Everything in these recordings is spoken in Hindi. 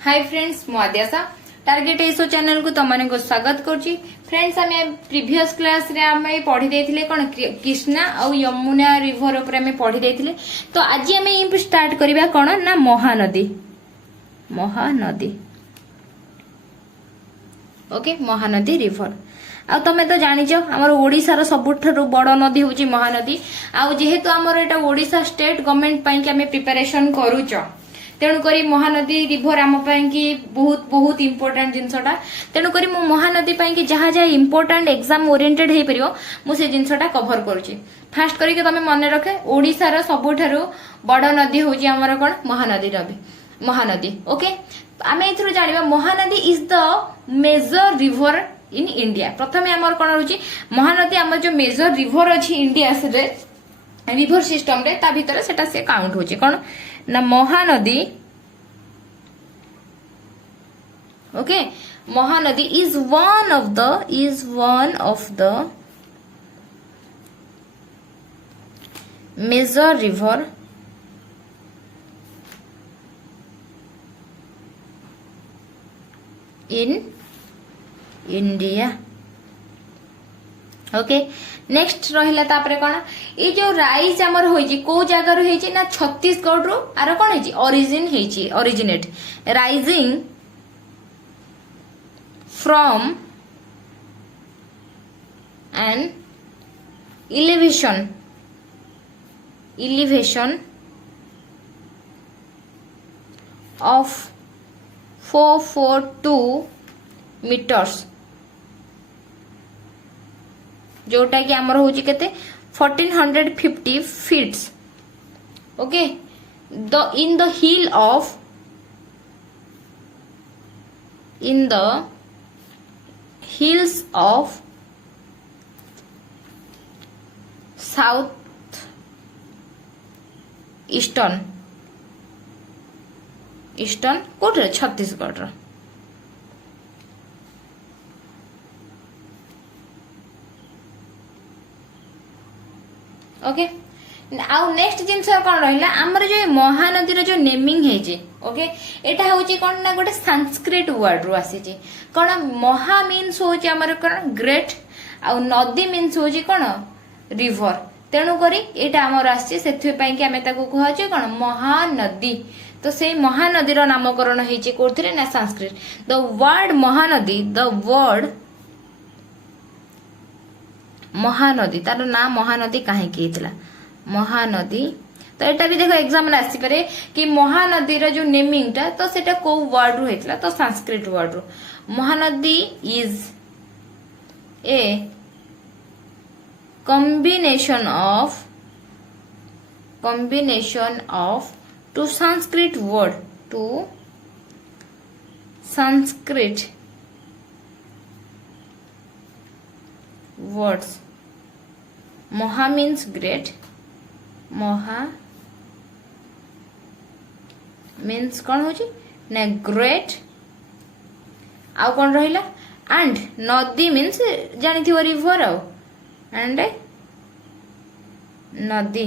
हाय फ्रेंड्स मु आद्यासा टार्गेट एसो चैनल को तुम को स्वागत करुच्ची। फ्रेंड्स आम प्रीवियस क्लास रे आम पढ़ी देथिले कोन कृष्णा और यमुना रिवर ऊपर आम पढ़ी देथिले। तो आज आम स्टार्ट करबा कोन ना महानदी। महानदी ओके महानदी रिवर आ तमें तो जानिच आमर ओडिशार सबुठारु बड़ नदी होची महानदी। आ जेहेतु आमर एटा ओडिशा स्टेट गवर्नमेंट पई कि आम प्रिपरेशन करूच तेणुक महानदी रिभर आम की बहुत बहुत इंपोर्टेंट जिनसटा। तेणुक मु महानदी कि जहाँ जहाँ इंपोर्टेंट एग्जाम ओरिएंटेड हो पार मुझे जिनसटा कभर करुच्ची। फास्ट करके तमें मन रखे ओडिशार सबुठारु बड़ नदी होची आमर कोन महानदी महानदी। ओके आम ए जानिबा Mahanadi is the major river in India. प्रथमे आमर कोन रहउची महानदी आमर जो मेजर रिवर अछि इंडिया से रिवर सिस्टम रे ता भीतर सेटा से काउंट होची कोन ना Mahanadi. Okay Mahanadi is one of the major river in India. Okay next रहिला तापरे कोन ए जो राइज हमर होइची को जगह रो होइची ना छत्तीसगढ़ रो आरो कोन होइची ओरिजिन होइची originate rising from an elevation of 442 metres जोटा कि आमर होची केते 1450 feets. Okay in the hills of south eastern कोटे छत्तीसगढ़ रो। ओके आउ नेक्स्ट जिनस कौन रहा आमर जो महानदी जो नेमिंग है ओके एटा होची कौन ना गोटे संस्कृत वर्ड रू आसी कौन महा मीन्स होची आमर कौन ग्रेट आउ नदी मीन्स होची कौन रिवर। तेणु करी एटा आमर आसी सेथि पई कि हमें ताको कहचे कौन महानदी। तो से महानदी रो नामकरण हेची कोथिरे ना संस्कृत। द वर्ड महानदी महानदी तार ना महानदी काहे किला महानदी। तो एटा भी देखो एग्जाम में आसी पारे कि महानदी रो जो नेमिंग टा तो सेटा को वर्ड रू हेतला तो संस्कृत वर्ड रू। Mahanadi is a combination of two Sanskrit words maha means great maha means कौन होची ना ग्रेट आउ कौन रहिला एंड नदी मीन्स जानी थी रिवर आउ एंड नदी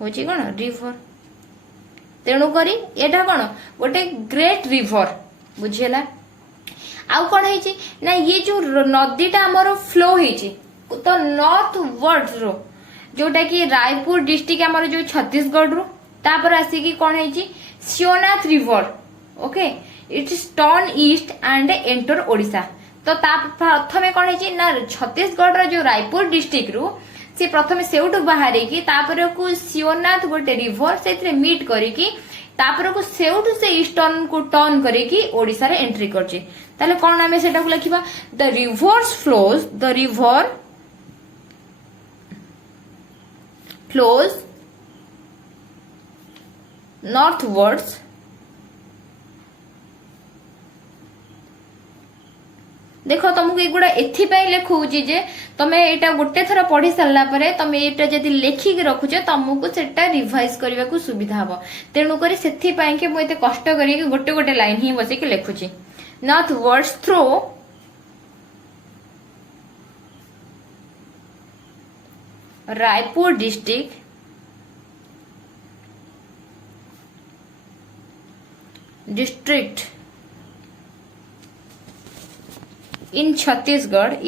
होची कौन रिवर। तेणु करी एटा कौन गोटे ग्रेट रिवर बुझेला। आउ कौन है ना ये जो नदीटा आमर फ्लो होती तो नॉर्थ वर्ड रो जोटा कि रायपुर डिस्ट्रिक्ट आमर जो छत्तीसगढ़ रू तापर आसिकी कौन है Shivnath river. Okay it is turn east and enter Odisha. तो प्रथमे कौन है ना छत्तीसगढ़ रो जो रायपुर डिस्ट्रिक्ट रू से प्रथमे सेउटु बाहरी की तापर को शिवनाथ गोटे रिवर से मीट करिकी तापर को सेउटु से ईस्टर्न को टर्न करिकी ओडिशा रे एंट्री करछि। ताले कोन नामे सेटा को लिखिबा द रिवर फ्लोज नॉर्थवर्ड्स देखो तुमको एगुड़ा एथिपाई लिखुची जे तमे एटा गोटे थर पढ़ी सारला परे तमे एटा जदी लेखिक रखुछ तुमको सेटा रिवाइज करबा को सुविधा हबो। तेणु करी सेथि पई के मु एते कष्ट करी के गोटे गोटे लाइन ही बसे के लिखुची। Northwards through Raipur district district in Chhattisgarh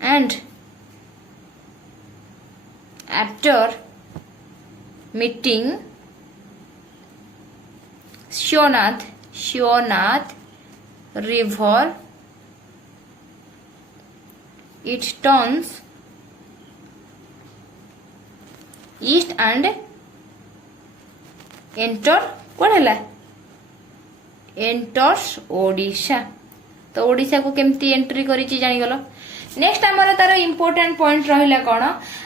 and after meeting Shivnath river, it turns east and enters Odisha. तो ओडिशा को केमती एंट्री करिछि जानिगलो। नेक्स्ट आमर तार इम्पोर्टेंट पॉइंट रहिला कोन,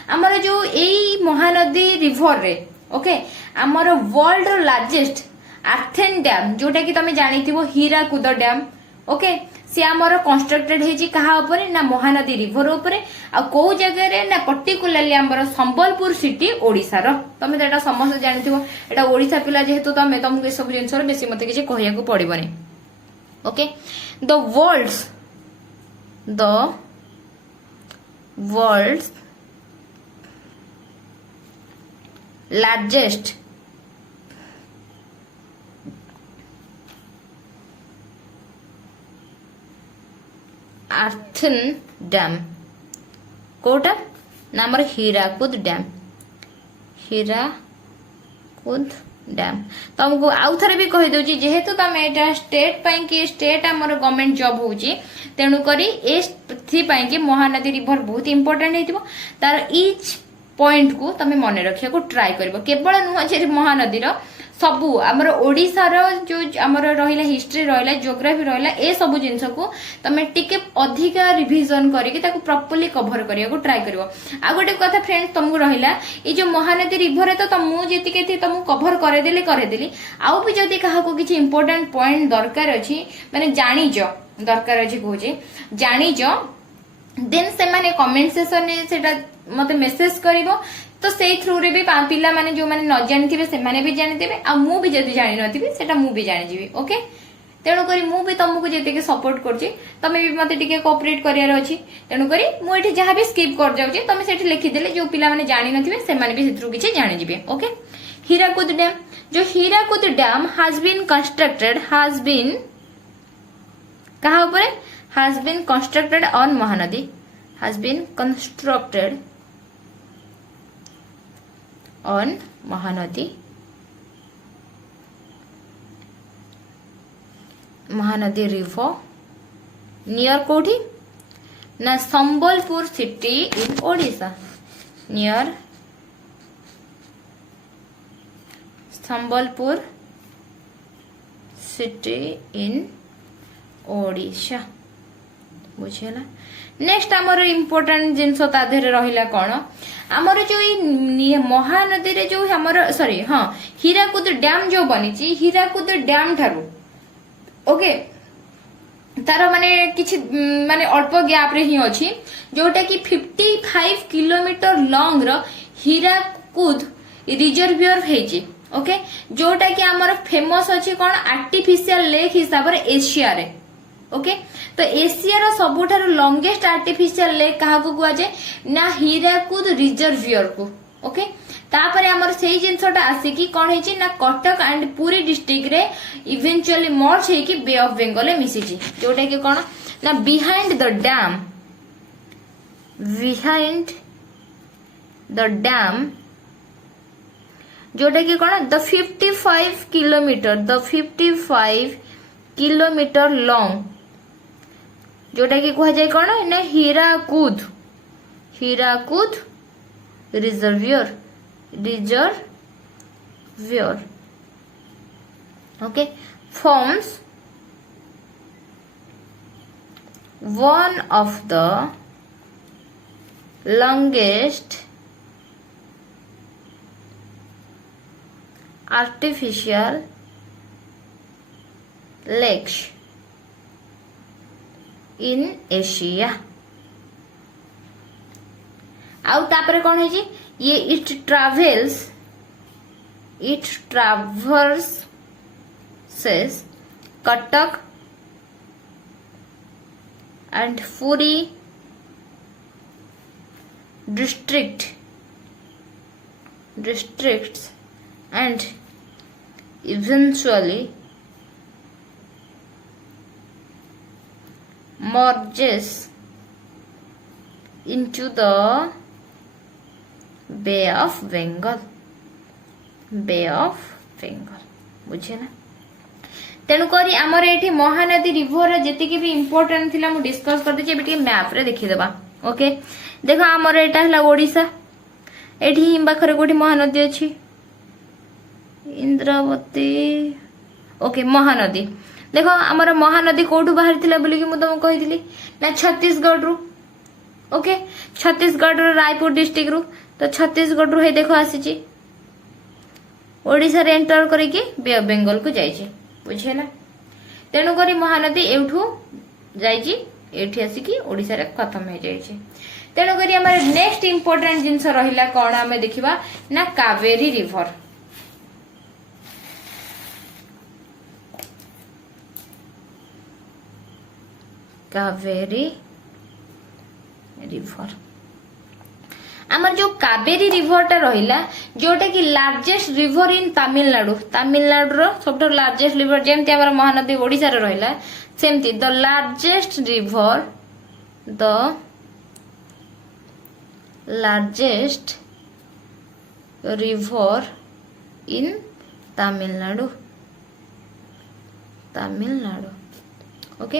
आमर जो एई महानदी रिवर रे ओके आमर वर्ल्ड लार्जेस्ट आर्थेन डैम जोटा कि तमे जानिथिबो हीराकुद डैम ओके से आमर कंस्ट्रक्टेड हेजी कहा ऊपर ना महानदी रिवर ऊपर आ को जगह रे ना पर्टिकुलरली आमर संबलपुर सिटी ओडिसा रो। तमे तो एटा समस्त जानिथिबो एटा ओडिसा पिला जेहेतु तमे तुमको ए सब जिंस रो बेसी मते किछि कहिया को पड़िबनी okay. The world's largest earthen dam कोटा ना हमर हीराकुद डैम तुमको आउ थे भी कही दउची जेहेतु तुम एटा स्टेट पाई कि स्टेट आमर गवर्नमेंट जॉब होची तेणु करी एथि पाई कि महानदी रिवर बहुत इंपोर्टेंट हेतिबो तार ईच पॉइंट को तमे मने रखिया को ट्राई करबो। केवल नुह जे महानदी रो सबू आमर ओडिसा रो जो आमर रहिला हिस्ट्री रहिला ज्योग्राफी रहिला ए सब जिंस को तमे टिके अधिका रिवीजन करके ताको प्रॉपर्ली कवर करिया को ट्राई करबो। आ गोटे कथा फ्रेंड्स तुमको रहिला ए जो महानदी रिवर है तो तुमु जेतिके थी तुमु कवर करे देली आउ भी जदी काहा को किछि इंपोर्टेंट पॉइंट दरकार अछि माने जानि जो दरकार अछि कहूजे जानि जो देन से माने कमेंट सेक्शन ने सेटा मते मेसेज करिवो तो से थ्रू रे भी पिला माने जो माने न जानिथिबे से माने भी जानिथिबे आ मु भी जदी जानि नथिबे सेटा मु भी जानि जिवि ओके। तेणु करी मु भी तुमको जेते के सपोर्ट करछि तमे भी मते टिके कोऑपरेट करियार अछि तेणु करी मु एठी जहां भी स्किप कर जाउछि तमे सेठी लिखि देले जो पिला माने जानि नथिबे से माने भी सेथ्रु किछि जानि जिवि ओके। हीराकुद डैम जो Hirakud dam has been constructed on Mahanadi has been constructed on Mahanadi river near कोठी ना Sambalpur city in Odisha near Sambalpur city in Odisha बुझेला। नेक्स्ट आमर इम्पोर्टेंट जिनस ता देहरे रहिला कोन आमर जो महानदी रे जो हमर सॉरी हां हीराकुद डैम जो बनिची हीराकुद डैम थारु ओके तार माने किछि माने अल्प गैप रे ही अछि जोटा कि 55 किलोमीटर लॉन्ग रो हीराकुद रिजर्वियर हेची ओके जोटा कि आमर फेमस अछि कोन आर्टिफिशियल लेक हिसाब रे एशिया रे ओके। तो एशिया रो सबुठार लॉन्गेस्ट आर्टिफिशियल लेक कहा को गुआ जे ना हीराकुद रिजर्वियर को ओके। तापरे हमर सेही जिंसटा आसी कि कोन हेची ना कटक एंड पुरी डिस्ट्रिक्ट रे इवेंचुअली मर्ज हे कि बे ऑफ बंगाल में मिसिची जोटा कि कोन ना बिहाइंड द डैम जोटा कि कोन द 55 किलोमीटर लॉन्ग जोटा कि कह जाए कौन ना Hirakud reservoir okay forms one of the longest artificial lakes in Asia। आउ तापरे कौन है जी ये it traverses Cuttack and Puri district districts and eventually merges into the Bay of Bengal. Bay of Bengal बुझे ना तेणुकरी आमर ये महानदी रिवर जी भी इम्पोर्टाट थी मुझे डिस्कस कर देती मैप रे देखीदेवा ओके देख आमर यहाँ है ओडिशा ये पाखे कौटी महानदी अच्छी इंद्रावती ओके महानदी देख आमर महानदी कौटू बाहरी थी बोलिकी मुझे तुमको कही ना छत्तीसगढ़ रु ओके छत्तीसगढ़ रायपुर डिस्ट्रिक्ट रु तो छत्तीसगढ़ रु हे देख आसी ओडिशा रे एंटर करके बे ऑफ बेंगल को जाइए बुझेला तेणुकरी महानदी एठू जाइए एठी आसिकी ओडिशा रे खत्म हो जाइए तेणुकरी आम नेक्स्ट इम्पोर्टाट जिनस रहा कौन आम देखा ना कावेरी रिवर कावेरी रिवर आमर जो कावेरी रिवरटा रहिला जोटा कि लार्जेस्ट रिवर इन तमिलनाडु रो सब लार्जेस्ट रिवर जेमती आमर महानदी ओडिशा रे रहिला सेमती the largest river in Tamil Nadu okay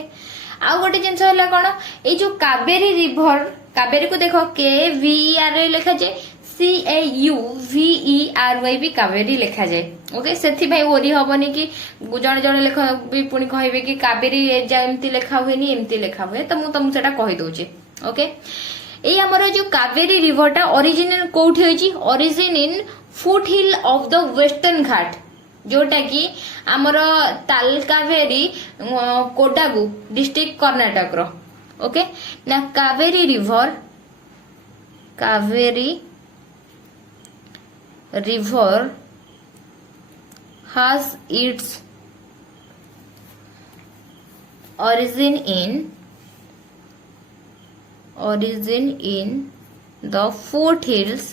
आउ गोटे जिनस है कौन ये जो कावेरी रिवर कावेरी को देख KVER लिखा जाए CAUVERY भी कावेरी लिखा जाए ओके से ओरी हबनी कि जड़े जड़े लेख भी पुणी कहे कि कावेरी एमती लिखा हुए एमती लिखा हुए तो मुझे तुमको कही दौचे ओके ये आमर जो कावेरी रिवरटा ओरिजिन कोठी होइची origin in foot hill of the western Ghat जोटा कि आमर तालकावेरी कोडागु डिस्ट्रिक्ट कर्नाटक रो ओके ना Kaveri river has its origin in the foothills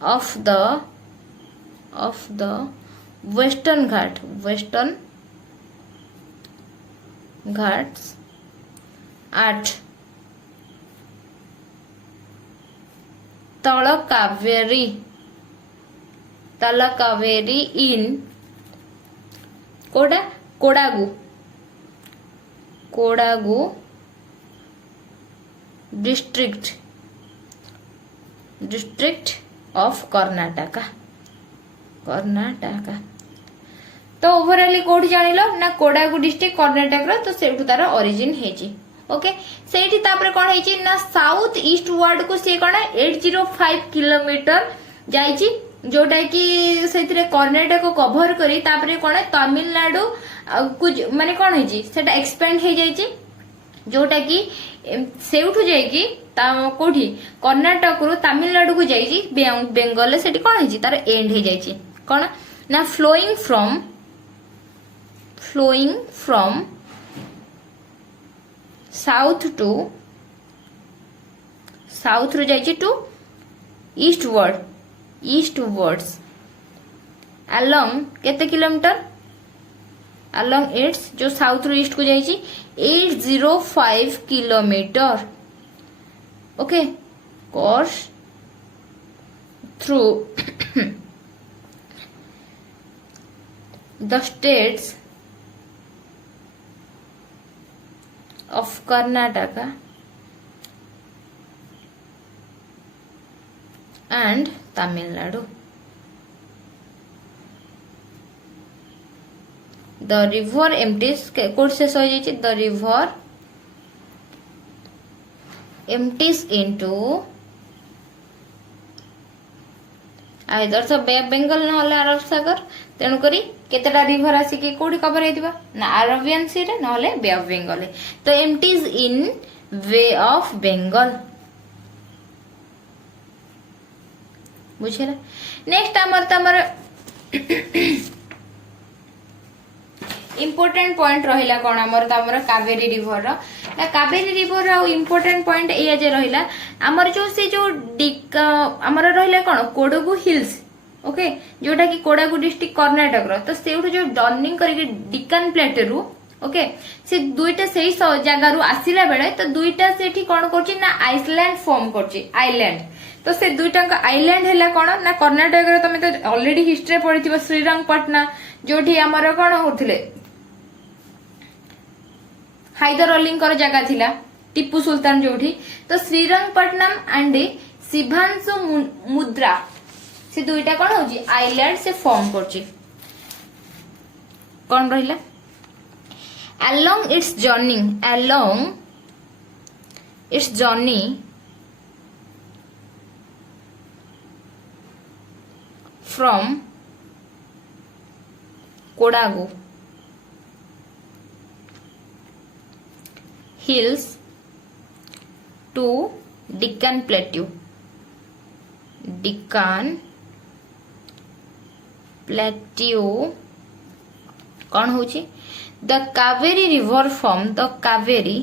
of the Western Ghats at Talakaveri in Kodagu district of Karnataka तो ओवरऑली कोठी जानिलो ना कोडागु डिस्ट्रिक्ट कर्नाटक रो तो सेठू तार ओरिजिन हेची ओके सेठी तापर कोन हेची ना साउथ ईस्ट वर्ड को से कोन 805 किलोमीटर जाईची जोटा कि सेथिरे कर्नाटक को कवर करी तापर कोन तमिलनाडु कुछ माने कोन हेची सेटा एक्सपेंड हे जाईची जोटा कि सेठू जाईकी कोठी कर्नाटक रु तमिलनाडु को जाईची बेंगल ले सेठी कोन हेची तार एंड हे जाईची कोन ना flowing from south ru जाइए to eastwards along केते किलोमीटर along its जो साउथ रू ईस्ट को जाइए 805 kilometre okay course through the states of Karnataka and Tamil Nadu. The river empties code से सो जाइए the river empties into either तो बे ऑफ बेंगल ना अरब सागर तेणु करी केतेटा रिवर आसिकी कोडी कवर हेतिबा ना अरबियन सी रे नहले बे ऑफ बेंगल तो empties in way of Bengal बुझेला नेक्स्ट हमर इम्पोर्टेंट पॉइंट रहिला कोन हमर कावेरी रिवर रो ना कावेरी रिवर इम्पोर्टेंट पॉइंट ये जे रहिला हमर जो से जो हमर रहिला कोन कोडगु हिल्स ओके जोटा कि कोडागु डिस्ट्रिक्ट कर्नाटक रो तो सेउठु जो डर्निंग करके डिकान प्लेटेरु ओके से दुईटा सेही जगह रु आसिला बेले तो दुईटा सेठी कोन करछि ना आइसलैंड फॉर्म करछि आइलैंड तो से दुईटा आइलैंड हैला कोन ना कर्नाटक रो तमे तो ऑलरेडी हिस्ट्री पढिथिबो श्रीरंगपटना जोठी हमर कोन होथले हैदर अली जगह थिला टिप्पू सुल्तान जोठी तो श्रीरंगपट्टनम एंड शिभांशु मुद्रा से दुईटा कौन होची आइलैंड से फॉर्म करची कौन रहिला along its journey from Kodagu hills to Deccan Plateau कौन होची the Kaveri river from the Kaveri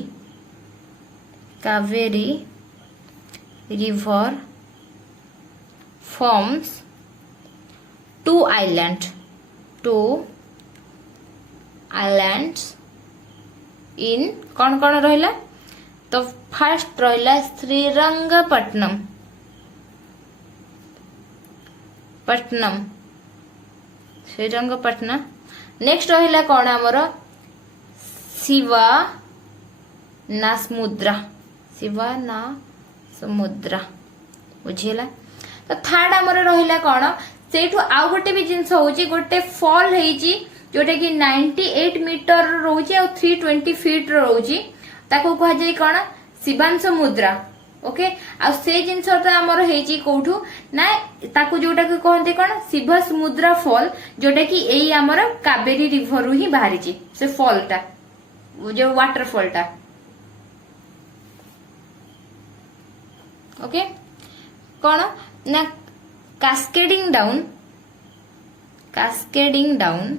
river forms two islands in कौन कौन रहिला तो फर्स्ट रहिला श्रीरंगपट्टनम श्रीरंगपट्टनम नेक्स्ट रहिला कौन हमर शिवनासमुद्रा बुझिला तो थर्ड हमर रहिला कौन सेठु आउ गोटे भी जिंस होची गोटे फॉल हेची जोटा कि 98 मीटर रोची और 320 फीट रोची ताको कहा जाय कौन शिवांश मुद्रा ओके आ से जिंस हमर हेची कोठु ना ताको जोटा कि कहते कौन शिवस मुद्रा फॉल जोटा कि एई हमर कावेरी रिवर ही बाहरी छी से फॉलटा जो वाटरफॉल टा ओके कौन ना cascading down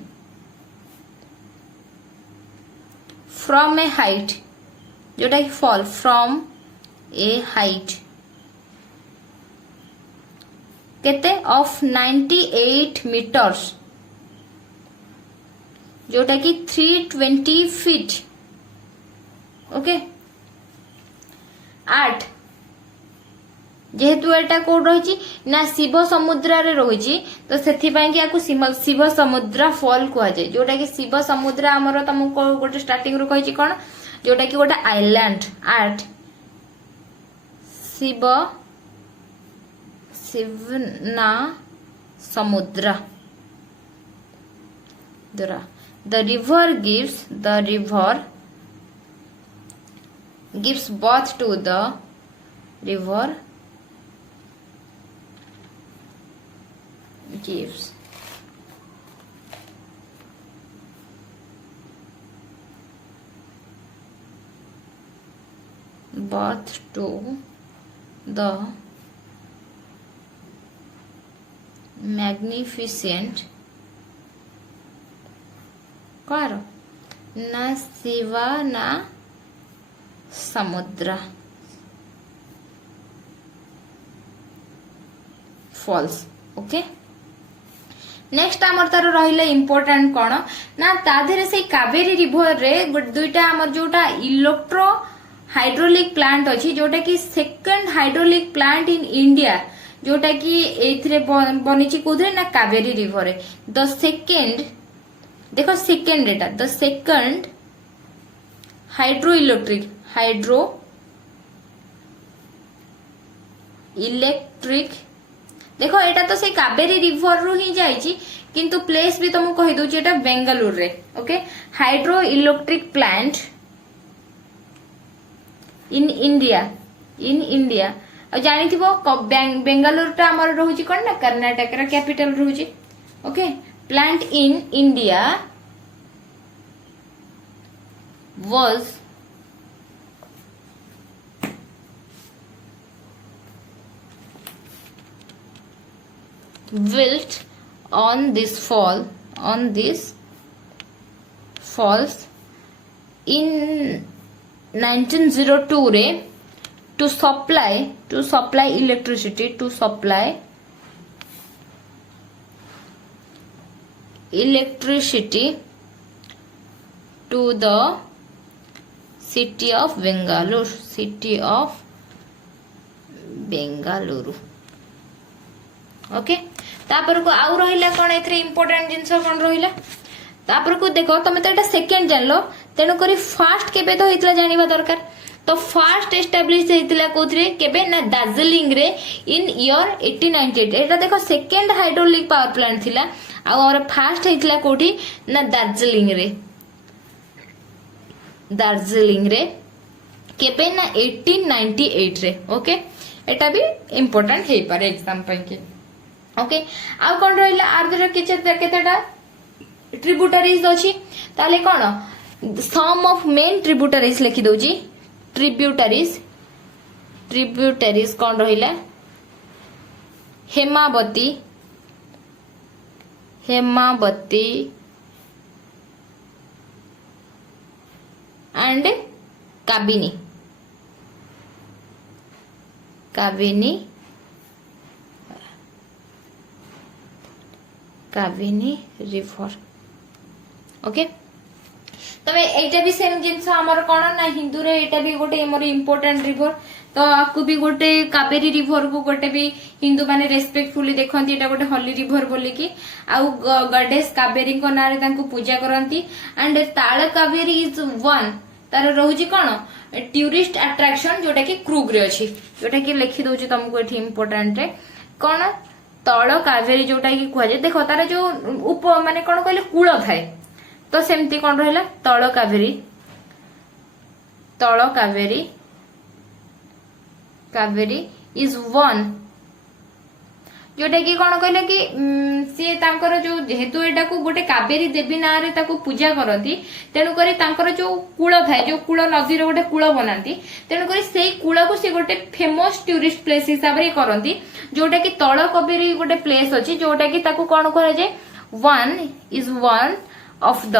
from A height जोटा कि फॉल फ्रॉम ए हाइट केते ऑफ 98 मीटर्स जोटा कि 320 फीट ओके 8 जेहेतु एटा कोड रही ना शिव समुद्र रे रही तो सेथि पई कि आकु शिव समुद्र फॉल कुआ जाय जोटा कि शिव समुद्र हमर तुमको गोटे स्टार्टिंग रो कहिछि कोन जोटा कि गोटे आइलैंड 8 शिवना समुद्र the river gives birth to the river gives birth to the magnificent करो ना शिवा ना समुद्र फॉल्स ओके नेक्स्ट आमर तार रहिला इंपोर्टेंट कोन ना ता धरे से कावेरी रिवर रे दुईटा आमर जोटा इलेक्ट्रो हाइड्रोलिक प्लांट अछि जोटा कि second hydraulic plant in India जोटा कि एथरे बनिछि कोधरे ना कावेरी रिवर रे द सेकंड देखो second Etah the second hydro electric देखो एटा तो से कावेरी रिवर रु ही जाईची किंतु प्लेस भी तुमको कहि दोची एटा बेंगलुरु रे okay hydro electric plant in India और जानी थी बेंगलुरु टा हमर रहूची कोन ना कर्नाटक रा कैपिटल रहूची okay plant in India was built on this falls in 1902 रे to supply electricity to the city of Bengaluru okay तापर को आउ रहिला कोन एथरे इंपोर्टेंट जिंस कोन रहिला तापर को देखो तमे तो एटा सेकंड जानलो तेनु करी फास्ट केबे तो हितला जानिबा दरकार तो फास्ट एस्टैब्लिश हेतिला कोथरे केबे ना दार्जिलिंग रे इन ईयर 1898 एटा देखो सेकंड हाइड्रोलिक पावर प्लांट थिला आ और फास्ट हेतिला कोठी ना दार्जिलिंग रे केबे ना 1898 रे ओके एटा भी इंपोर्टेंट हे पारे एग्जाम पई के ओके आ कोन रहिला आर्दर केतेटा ट्रिब्यूटरीज अछि ताले कोन सम ऑफ मेन ट्रिब्यूटरीज लिखि दोजी ट्रिब्यूटरीज कोन रहिला हेमावती एंड कावेनी रिवर ओके तबे एटा भी सेम जिंस हमर कोन ना हिंदू रे एटा भी गोटे हमर इंपोर्टेंट रिवर तो आकु भी गोटे कावेरी रिवर को गोटे भी हिंदू माने रेस्पेक्टफुली देखंती एटा गोटे हॉली रिवर बोली की आउ गॉडेस कावेरी को नारे तांको पूजा करंती एंड ताळ कावेरी इज वन तार रहउजी कोन टूरिस्ट अट्रैक्शन जोटा की क्रूग रे अछि जोटा की लिखि दोची तुमको एठी इंपोर्टेंट रे कोन तळ कावेरी जोटा की कुहा जे देखो तार जो उप माने कोन कहले कूळ थाए तो सेमती कोन रहला तळ कावेरी इज वन जोटा की कोन कहले कि सी तांकर जो जेहेतु एटा को गोटे कावेरी देवी ना रे ताको पूजा करंती तेनु करी तांकर जो कूळ थाए जो कूळ नदी रे गोटे कूळ बनांती तेनु करी सेई कूळ को से गोटे फेमस टूरिस्ट प्लेस हिसाब रे करंती जोटा की तळ कावेरी गोटे प्लेस अछि जोटा की ताको कोन करे जे one of the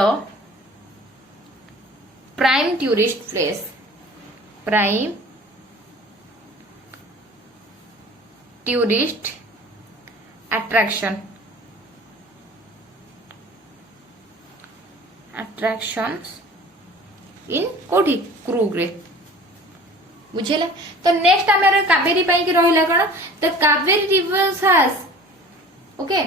prime tourist place tourist attractions in कोठी क्रूग रे बुझेला तो नेक्स्ट हमर कावेरी पई कि रहिला कोन तो कावेरी रिवर्स हैज ओके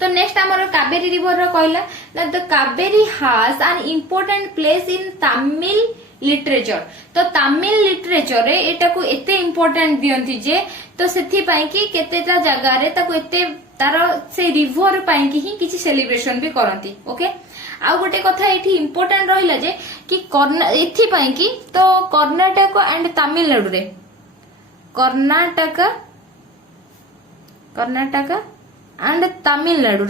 तो नेक्स्ट हमर कावेरी रिवर रो कहला ना the Kaveri has an important place in Tamil literature तो तमिल लिटरेचर रे एटा को एते इंपोर्टेंट दियंती जे तो सेथि पई कि केतेटा जगह रे ताको एते तार से रिवर पई कि ही किछि सेलिब्रेशन भी करंती ओके आ गोटे कथा एठी इंपोर्टेंट रहिला जे कि एथि पई कि तो कर्नाटक एंड तमिलनाडु रे कर्नाटक एंड तमिलनाडु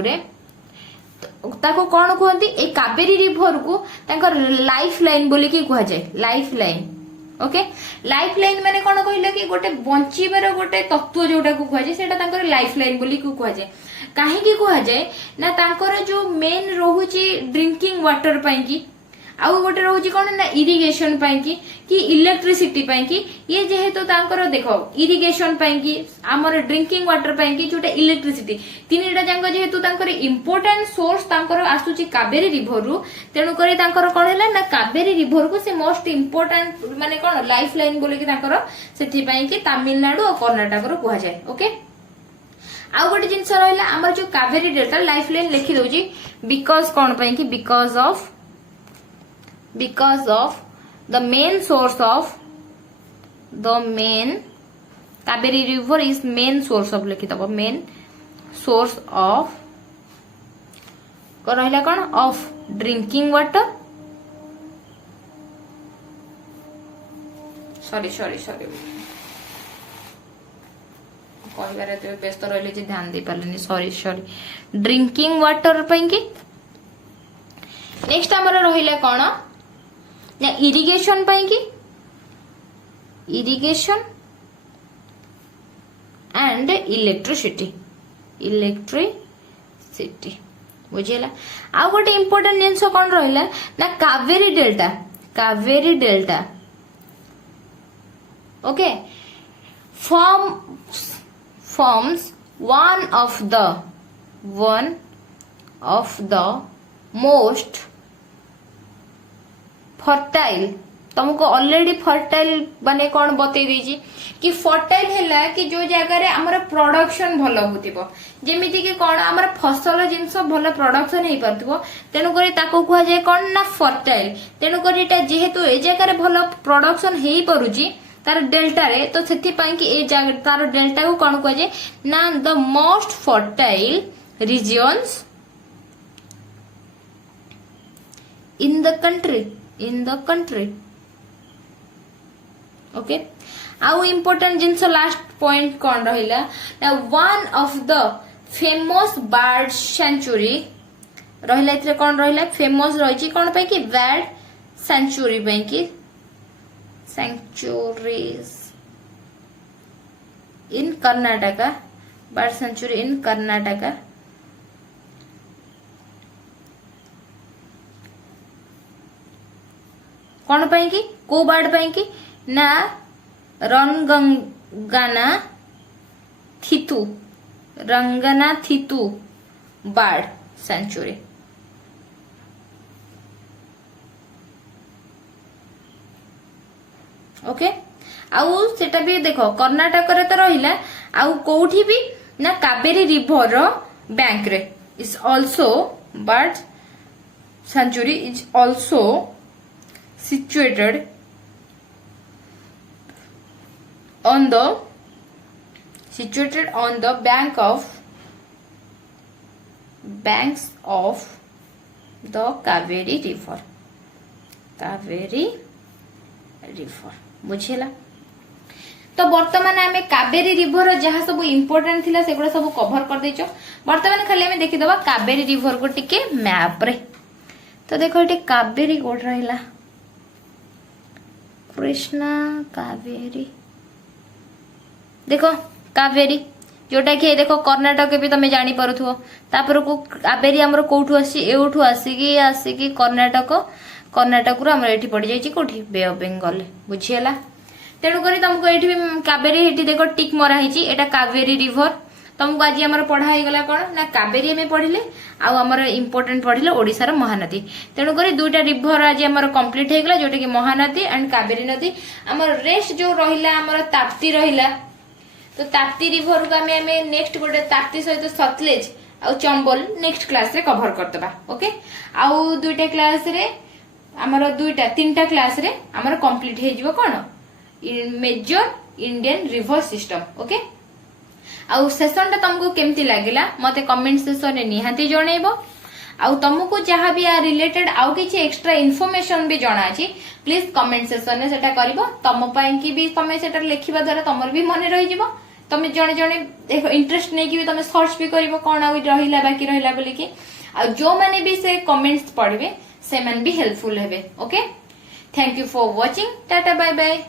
रे ताको कौन कहती ए कावेरी रिवर को तांकर लाइफ लाइन बोली की कह जाए life line okay life line माने कौन कहले कि गोटे बंचीबार गोटे तत्व जोटा को कह जाए सेटा तांकर लाइफ लाइन बोली को कह जाए काहे की कह जाए ना तांकर जो मेन रहूची ड्रिंकिंग वाटर पई की आउ गोटे रहूची कोन ना इरिगेशन पई कि इलेक्ट्रिसिटी पई कि ये जेहेतु तांकर देखो इरिगेशन पई कि हमर ड्रिंकिंग वाटर पई कि जोटे इलेक्ट्रिसिटी तीनटा जंग जेहेतु तांकर इंपोर्टेंट सोर्स तांकर आसुची कावेरी रिवर रु तेनु करी तांकर कोन हैला ना कावेरी रिवर को से मोस्ट इंपोर्टेंट माने कोन लाइफ लाइन बोले कि तांकर सेठी पई कि तमिलनाडु और कर्नाटक रो कुहा जाय ओके आउ गोटे जिंस रहला हमर जो कावेरी डेल्टा लाइफ लाइन लिखि दोजी बिकॉज़ कोन पई कि because of the main source of the main Kaveri river is main source of लिखि दबो main source of को रहला कोन of drinking water sorry कहबारे तो व्यस्त रहले जे ध्यान दे पालनी सॉरी ड्रिंकिंग वाटर पई कि नेक्स्ट हमर रहिला कोन ना इरिगेशन पई कि इरिगेशन एंड इलेक्ट्रिसिटी बुझेला आ गोटे इंपोर्टेंट जिनस कौन रहिला ना Kaveri delta okay forms one of the most fertile तुमको ऑलरेडी फर्टाइल माने कौन बतई देजी कि फर्टाइल है कि जो जगह रे हमर प्रोडक्शन भलो होतिबो जेमिति कि कोन हमर फसल जिंस भलो प्रोडक्शन हे परतिबो तेनु करी ताको कुआ जाय कोन ना फर्टाइल तेनु करी एटा जेहेतु ए जगह रे भलो प्रोडक्शन हे परुची तार डेल्टा रे तो सेति पई कि ए जगह तार डेल्टा को कोन कुआ जाय ना the most fertile regions in the country okay आउ इम्पोर्टेंट जिनस लास्ट पॉइंट कौन रहिला ना one of the famous bird sanctuary रहिला इतरे कौन रहिला फेमस रहिची कौन पे कि बर्ड सेंचुरी पे कि सेंचुरीज इन कर्नाटका बर्ड सेंचुरी इन कर्नाटका कौन पे कि को बर्ड पे कि ना रंगना थितु बर्ड सेंचुरी ओके आउ सेटा भी देखो कर्नाटक रे तो रहिला आउ कोठी भी ना कावेरी रिवर रो बैंक रे is also bird sanctuary is also situated on the banks of the Kaveri river बुझेला तो वर्तमान आमे कावेरी रिवर जहाँ सब इम्पोर्टेंट थिला सेगुड़ा सब कवर कर देचो वर्तमान खाली आमे देखि दबा कावेरी रिवर को टिके मैप रे तो देखो एटे कावेरी कोड रहिला कृष्णा कावेरी देखो कावेरी जोटा कि देखो कर्नाटक भी तुम जानी पारुथो तापर को कावेरी हमर कोठु आसी एउठु आसी कर्नाटक रु हमर एठी पड़ जाई छि कोठी बे ऑफ बंगाल बुझियला तेणु करी तुमको एठी भी कावेरी एठी देखो टिक मरा हिची एटा कावेरी रिवर तुमको आज हमर पढ़ा हे गला कोन ना कावेरी में पढ़िले आ हमर इंपोर्टेंट पढ़िले ओडिसा रो महानदी तेणु करी दुईटा रिवर आज हमर कंप्लीट हे गला जोटा कि महानदी एंड कावेरी नदी हमर रेस्ट जो रहिला हमर ताप्ती रहिला तो ताप्ती रिवर को हमें नेक्स्ट गोटे ताप्ती सहित सतलेज आ चंबल नेक्स्ट क्लास रे कवर करतबा ओके आ दुईटा क्लास रे हमर दुईटा तीनटा क्लास रे हमर कंप्लीट हे जिवो कोन major Indian river system okay आउ सेशन टा तुमको केमती लागिला मते कमेंट सेक्शन रे निहाती जणैबो आउ तुमको जहां भी आ रिलेटेड आउ किछि एक्स्ट्रा इन्फॉर्मेशन भी जणा अछि प्लीज कमेंट सेक्शन रे सेटा करबो तम पई कि भी तमे सेटा लिखिबा द्वारा तमर भी मने रहि जिवो तमे जणे जणे देखो इंटरेस्ट नै कि भी तमे सर्च भी करबो कोन आ रहिला बाकी रहिला बोली कि आ जो माने भी से कमेंट्स पढबे से मन भी हेल्पफुल हेबे okay thank you for watching tata bye bye.